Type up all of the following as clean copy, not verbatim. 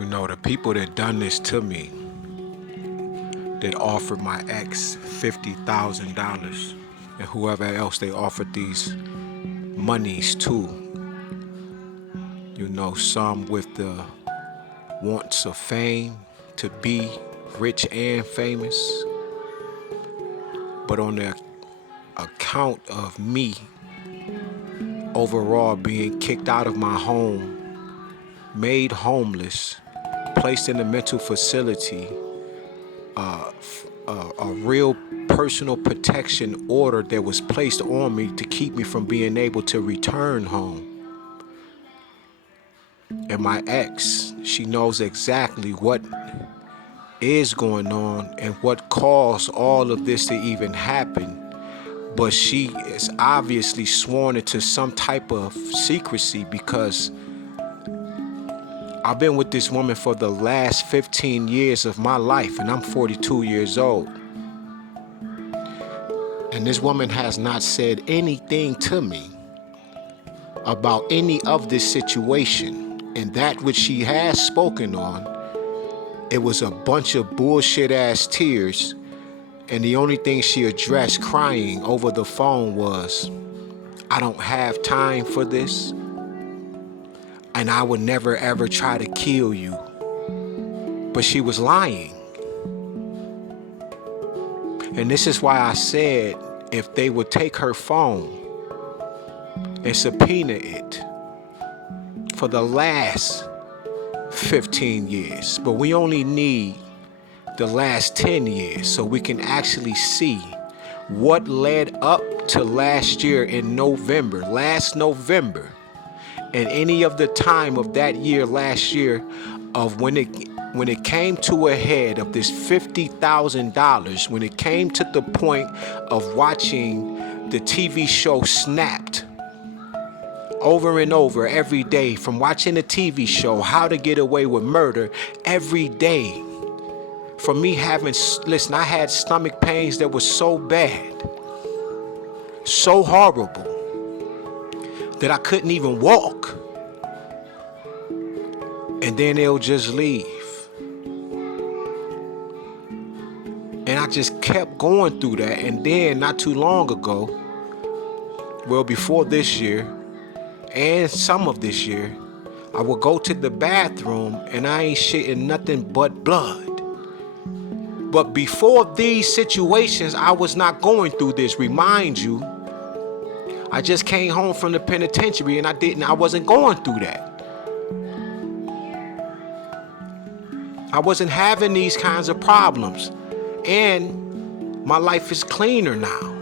You know, the people that done this to me, that offered my ex $50,000 and whoever else they offered these monies to, you know, some with the wants of fame to be rich and famous, but on the account of me overall being kicked out of my home, made homeless, placed in a mental facility, a real personal protection order that was placed on me to keep me from being able to return home. And my ex, she knows exactly what is going on and what caused all of this to even happen. But she is obviously sworn into some type of secrecy because I've been with this woman for the last 15 years of my life, and I'm 42 years old. And this woman has not said anything to me about any of this situation. And that which she has spoken on, it was a bunch of bullshit ass tears. And the only thing she addressed crying over the phone was, I don't have time for this. And I would never ever try to kill you. But she was lying. And this is why I said if they would take her phone and subpoena it for the last 15 years, but we only need the last 10 years so we can actually see what led up to last year in November, last November, and any of the time of that year, last year, of when it came to a head of this $50,000, when it came to the point of watching the TV show Snapped over and over every day, from watching the TV show How to Get Away with Murder every day, from me having, listen, I had stomach pains that were so bad, so horrible, that I couldn't even walk. And then they'll just leave. And I just kept going through that. And then not too long ago, well, before this year and some of this year, I would go to the bathroom and I ain't shitting nothing but blood. But before these situations, I was not going through this. Remind you, I just came home from the penitentiary and I wasn't going through that. I wasn't having these kinds of problems. And my life is cleaner now.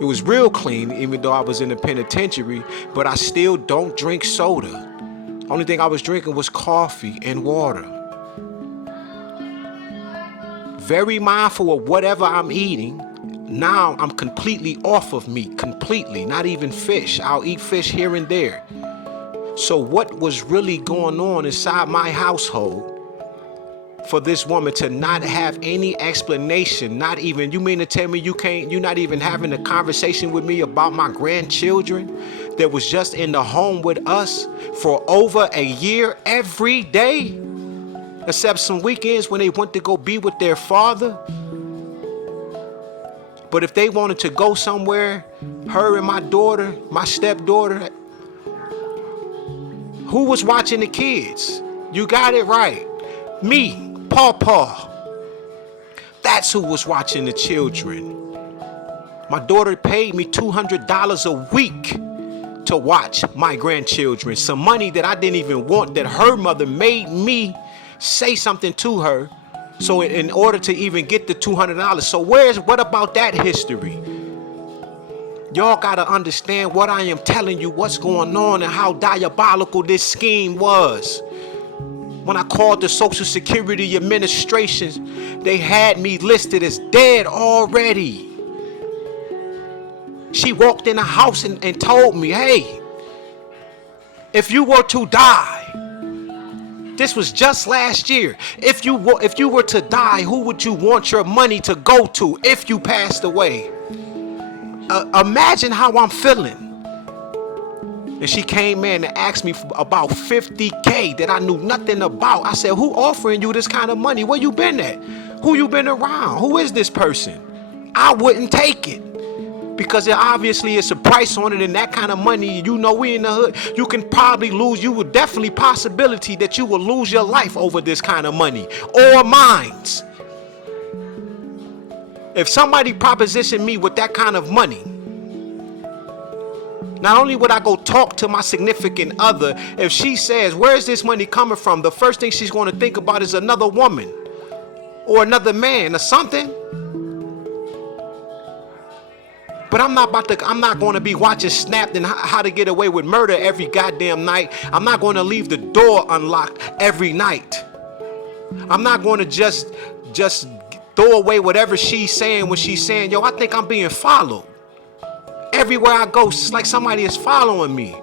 It was real clean, even though I was in the penitentiary, but I still don't drink soda. Only thing I was drinking was coffee and water. Very mindful of whatever I'm eating. Now I'm completely off of meat, completely, not even fish. I'll eat fish here and there. So what was really going on inside my household for this woman to not have any explanation, not even, you mean to tell me you're not even having a conversation with me about my grandchildren that was just in the home with us for over a year every day, except some weekends when they went to go be with their father? But if they wanted to go somewhere, her and my daughter, my stepdaughter, who was watching the kids? You got it right. Me, Pawpaw. That's who was watching the children. My daughter paid me $200 a week to watch my grandchildren. Some money that I didn't even want, that her mother made me say something to her. So in order to even get the $200. So what about that history? Y'all gotta understand what I am telling you, what's going on and how diabolical this scheme was. When I called the Social Security Administration, they had me listed as dead already. She walked in the house and told me, hey, if you were to die, this was just last year, if you were to die, who would you want your money to go to if you passed away? Imagine how I'm feeling. And she came in and asked me about 50K that I knew nothing about. I said, who offering you this kind of money? Where you been at? Who you been around? Who is this person? I wouldn't take it. Because there obviously is a price on it, and that kind of money, you know, we in the hood, you can probably lose. You would definitely possibility that you will lose your life over this kind of money or mines. If somebody propositioned me with that kind of money, not only would I go talk to my significant other, if she says, where is this money coming from? The first thing she's going to think about is another woman or another man or something. But I'm not going to be watching Snapped and How to Get Away with Murder every goddamn night. I'm not going to leave the door unlocked every night. I'm not going to just throw away whatever she's saying when she's saying, yo, I think I'm being followed. Everywhere I go, it's like somebody is following me.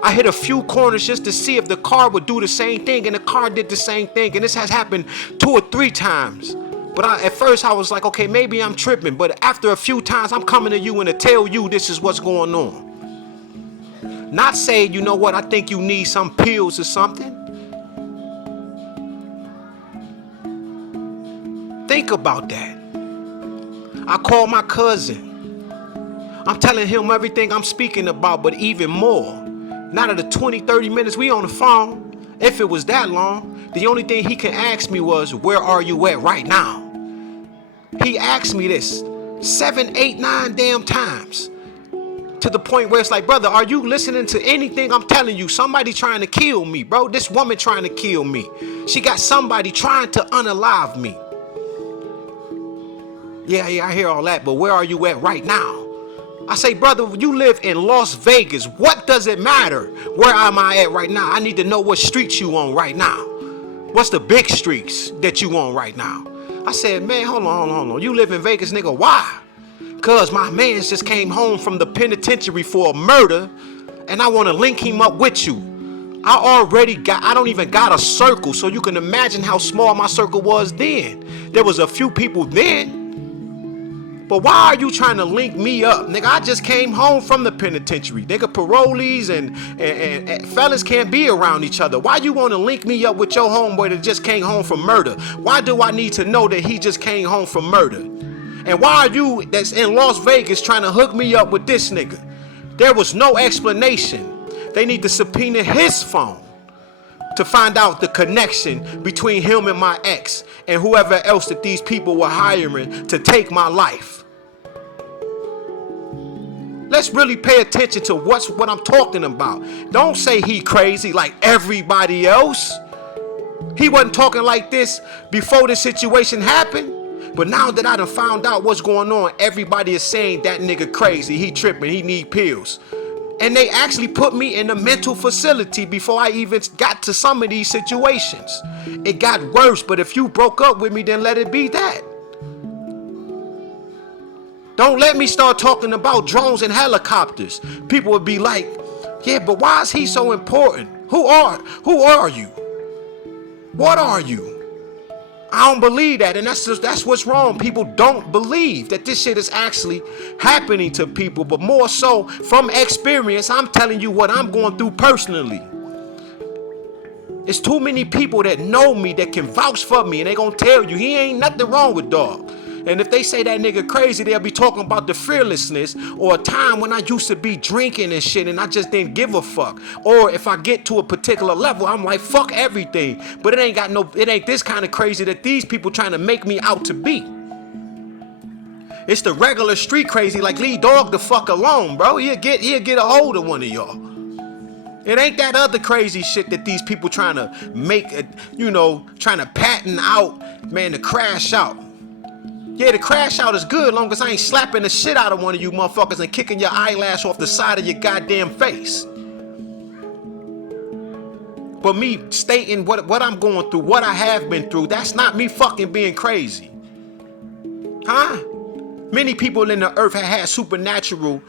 I hit a few corners just to see if the car would do the same thing, and the car did the same thing. And this has happened 2 or 3 times. But at first I was like, okay, maybe I'm tripping. But after a few times, I'm coming to you and to tell you this is what's going on. Not say, you know what, I think you need some pills or something. Think about that. I call my cousin. I'm telling him everything I'm speaking about, but even more. Not at the 20, 30 minutes we on the phone. If it was that long, the only thing he can ask me was, where are you at right now? He asked me this 7, 8, 9 damn times. To the point where it's like, brother, are you listening to anything I'm telling you? Somebody trying to kill me, bro. This woman trying to kill me. She got somebody trying to unalive me. Yeah, I hear all that, but where are you at right now? I say, brother, you live in Las Vegas. What does it matter? Where am I at right now? I need to know what streets you on right now. What's the big streets that you on right now? I said, man, hold on. You live in Vegas, nigga. Why? Cause my man just came home from the penitentiary for a murder, and I want to link him up with you. I don't even got a circle, so you can imagine how small my circle was then. There was a few people then. But why are you trying to link me up? Nigga, I just came home from the penitentiary. Nigga, parolees and fellas can't be around each other. Why you want to link me up with your homeboy that just came home from murder? Why do I need to know that he just came home from murder? And why are you that's in Las Vegas trying to hook me up with this nigga? There was no explanation. They need to subpoena his phone to find out the connection between him and my ex and whoever else that these people were hiring to take my life. Let's really pay attention to what I'm talking about. Don't say he crazy like everybody else. He wasn't talking like this before this situation happened. But now that I done found out what's going on, everybody is saying that nigga crazy, he tripping, he need pills. And they actually put me in a mental facility before I even got to some of these situations. It got worse, but if you broke up with me, then let it be that. Don't let me start talking about drones and helicopters. People would be like, yeah, but why is he so important? Who are you? What are you? I don't believe that, and that's what's wrong. People don't believe that this shit is actually happening to people, but more so from experience, I'm telling you what I'm going through personally. It's too many people that know me that can vouch for me, and they gonna tell you he ain't nothing wrong with dog. And if they say that nigga crazy, they'll be talking about the fearlessness or a time when I used to be drinking and shit and I just didn't give a fuck. Or if I get to a particular level, I'm like, fuck everything. But it ain't this kind of crazy that these people trying to make me out to be. It's the regular street crazy, like leave dog the fuck alone, bro. He'll get a hold of one of y'all. It ain't that other crazy shit that these people trying to make, trying to patent out, man, to crash out. Yeah, the crash out is good long as I ain't slapping the shit out of one of you motherfuckers and kicking your eyelash off the side of your goddamn face. But me stating what I'm going through, what I have been through, that's not me fucking being crazy. Huh? Many people in the earth have had supernatural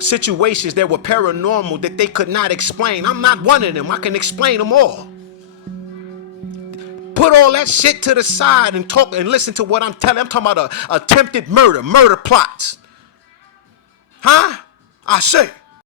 situations that were paranormal that they could not explain. I'm not one of them. I can explain them all. Put all that shit to the side and talk and listen to what I'm telling. I'm talking about attempted murder plots. Huh? I say.